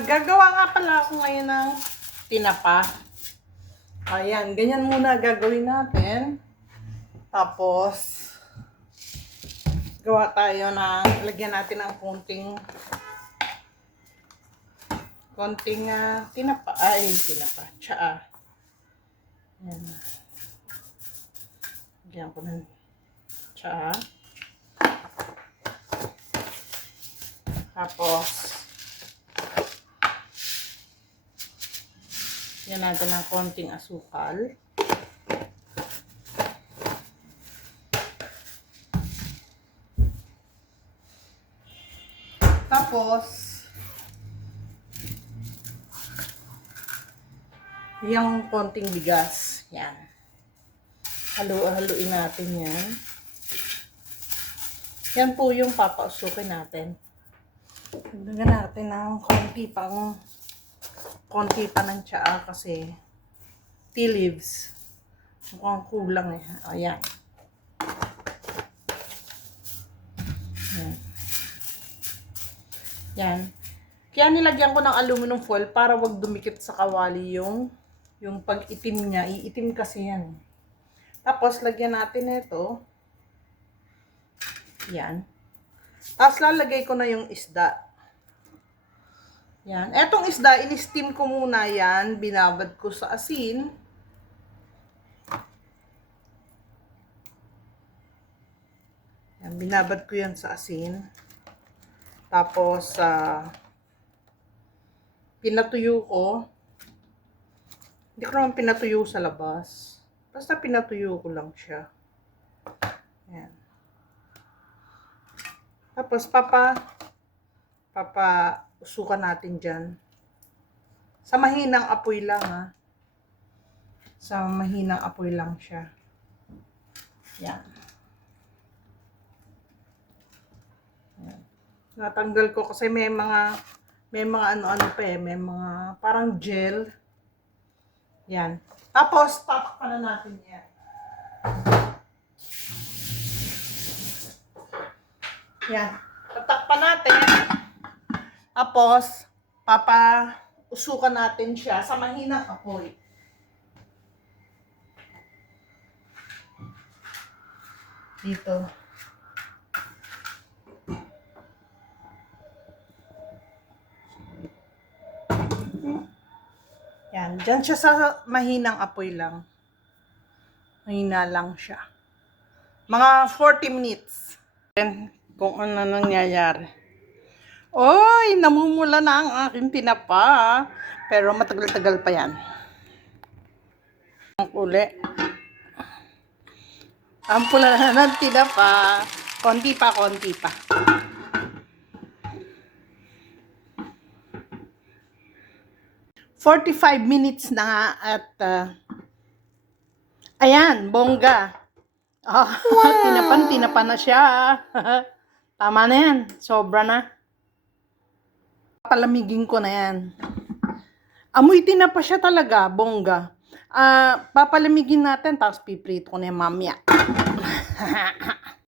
Gagawa nga pala ako ngayon ng tinapa. Ayan, ganyan muna gagawin natin. Tapos, gawa tayo ng, lagyan natin ng konting tinapa. Tinapa. Tsaa. Ayan. Lagyan ko ng tsaa. Tapos, yan natin ng konting asukal. Tapos, yung konting bigas. Yan. Haluin natin yan. Yan po yung papausukin natin. Lagyan natin ng konti pa ng tsaa kasi tea leaves. Mukhang kulang eh. Ayan. Yan. Kaya nilagyan ko ng aluminum foil para wag dumikit sa kawali yung pag-itim niya. Iitim kasi yan. Tapos lagyan natin ito. Yan. Tapos lalagay ko na yung isda. Yan. Etong isda, in-steam ko muna yan. Binabad ko sa asin. Yan. Binabad ko yan sa asin. Tapos, pinatuyo ko. Hindi ko naman pinatuyo sa labas. Basta pinatuyo ko lang siya. Yan. Tapos, usukan natin dyan. Sa mahinang apoy lang, ha. Sa mahinang apoy lang siya. Yan. Yan. Natanggal ko kasi may mga ano-ano pa eh. May mga parang gel. Yan. Tapos, tatakpan na natin yan. Yan. Tatakpan natin. Tapos, usukan natin siya sa mahinang apoy. Dito. Yan. Diyan siya sa mahinang apoy lang. Mahina lang siya. Mga 40 minutes. Kung ano nangyayari. Oy, namumula na ang aking tinapa. Pero matagal-tagal pa yan. Ang uli. Ang pula na ng tinapa. Konti pa. 45 minutes na nga at ayan, bongga. Wow. Tinapa na siya. Tama na yan. Sobra na. Palamigin ko na yan. Amoy tinapa siya talaga, bongga. Papalamigin natin, tapos piprito ko na yan mamaya.